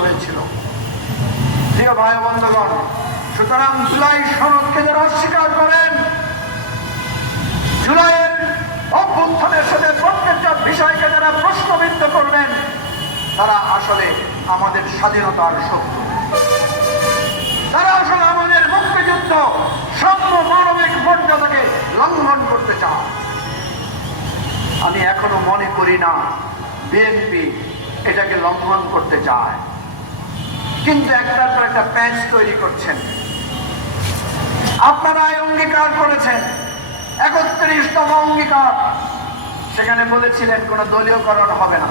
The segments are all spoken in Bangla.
হয়েছিল। প্রিয় ভাই বন্ধুগণ, সুতরাং জুলাই সনদকে যারা অস্বীকার করেন, জুলাইয়ের অভ্যুত্থানের সাথে প্রত্যেকটা বিষয়কে যারা প্রশ্নবিদ্ধ করবেন, তারা আসলে আমাদের স্বাধীনতার শত্রু। তারা আসলে আমাদের মুক্তিযুদ্ধ সাম্য মানবিক মর্যাদাকে লঙ্ঘন করতে চায়। আমি এখনো মনে করি না বিএনপি এটাকে লঙ্ঘন করতে চায়, কিন্তু একটার পর একটা প্যাচ তৈরি করছেন। আপনারা অঙ্গীকার করেছেন ৩১তম অঙ্গীকার, সেখানে বলেছিলেন কোনো দলীয়করণ হবে না।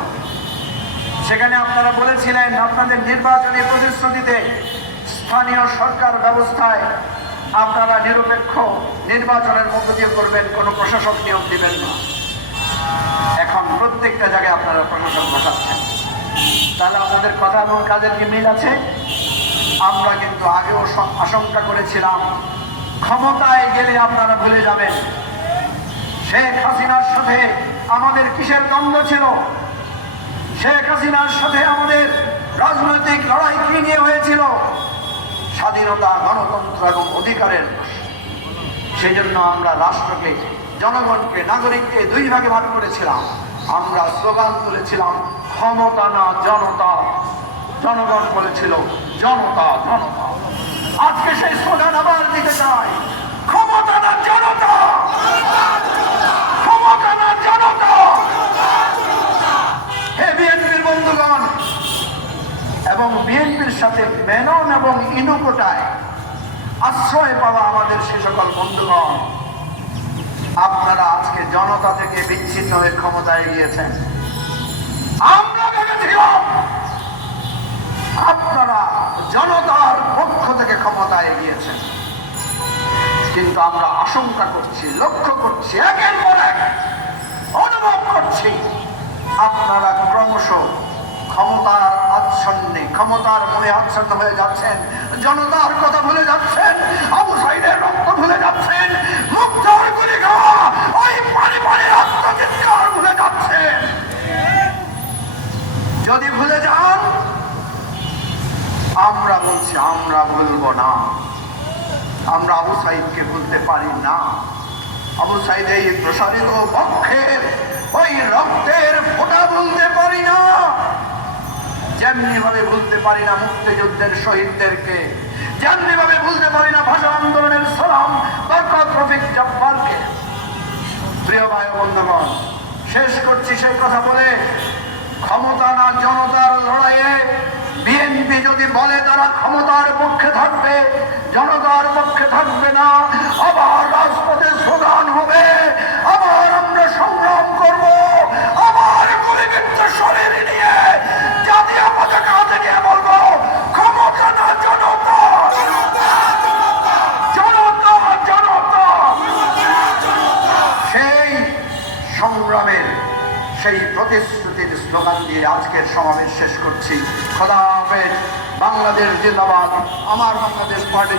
সেখানে আপনারা বলেছিলেন আপনাদের নির্বাচনী প্রতিশ্রুতিতে স্থানীয় সরকার ব্যবস্থায় আপনারা নিরপেক্ষ নির্বাচনের মধ্য দিয়ে করবেন, কোনো প্রশাসক নিয়োগ দিবেন না। এখন প্রত্যেকটা জায়গায় আপনারা প্রশাসক বসাচ্ছেন। তাহলে আপনাদের কথা এবং কাজের কি মিল আছে? আমরা কিন্তু আগেও আশঙ্কা করেছিলাম ক্ষমতায় গেলে আপনারা ভুলে যাবেন শেখ হাসিনার সাথে আমাদের কিসের দ্বন্দ্ব ছিল, শেখ হাসিনার সাথে আমাদের রাজনৈতিক লড়াই কি নিয়ে হয়েছিল, স্বাধীনতা, গণতন্ত্র এবং অধিকারের। সেই জন্য আমরা রাষ্ট্রকে, জনগণকে, নাগরিককে দুই ভাগে ভাগ করেছিলাম। আমরা স্লোগান তুলেছিলাম ক্ষমতা না জনতা, জনগণ বলেছিল জনতা জনতা। আজকে সেই স্লোগান আবার দিতে চাই, ক্ষমতা না জনতা, ক্ষমতা না জনতা। হে বিএনপির বন্ধুগণ এবং বিএনপির সাথে মেনন এবং ইনুকোটায় আশ্রয় পাওয়া আমাদের সে সকল বন্ধুগণ, আপনারা আজকে জনতা থেকে বিচ্ছিন্ন হয়ে ক্ষমতায় গিয়েছেন। আমরা ভেবেছিলাম আপনারা জনতার পক্ষ থেকে ক্ষমতায় গিয়েছেন, কিন্তু আমরা আশঙ্কা করছি, লক্ষ্য করছি, একের পর এক অনুভব করছি আপনারা ক্রমশ ক্ষমতার আচ্ছন্নে, ক্ষমতার মনে আচ্ছন্ন হয়ে যাচ্ছেন, জনতার কথা ভুলে যাচ্ছেন, আবু সাইদের রক্ত ভুলে যাচ্ছেন, মুক্তার গুলি খাওয়া ওই পানি পানি আত্মচিৎকার ভুলে যাচ্ছেন। যদি ভুলে যান, আমরা বলছি আমরা ভুলবো না। আমরা আবু সাইদকে ভুলতে পারি না। আবু সাইদ এই প্রসারিত বক্ষের ওই রক্তের ফোঁটা ভুলতে পারি না, যেমনি ভাবে ভুলতে পারি না মুক্তিযুদ্ধের শহীদদেরকে, যেমনি ভাবে ভুলতে পারি না ভাষা আন্দোলনের সালাম বরকত রফিক জব্বারকে। প্রিয় ভাই বন্ধুগণ, শেষ করছি সেই কথা বলে, ক্ষমতা না জনতার লড়াইয়ে বিএনপি যদি বলে তারা ক্ষমতার পক্ষে থাকবে, জনতার পক্ষে থাকবে না, আবার রাজপথে স্লোগান হবে, আবার আমরা সংগ্রাম করব, আবার গুলিবিদ্ধ শরীর নিয়ে জাতীয় পতাকা হাতে নিয়ে বলবো ক্ষমতা না জনতা, জনতা জনতা। সেই সংগ্রামের, সেই প্রতিশ্রুতির স্লোগান দিয়ে আজকের সমাবেশ শেষ করছি। খোদা হাফেজ। বাংলাদেশ জিন্দাবাদ। আমার বাংলাদেশ পার্টি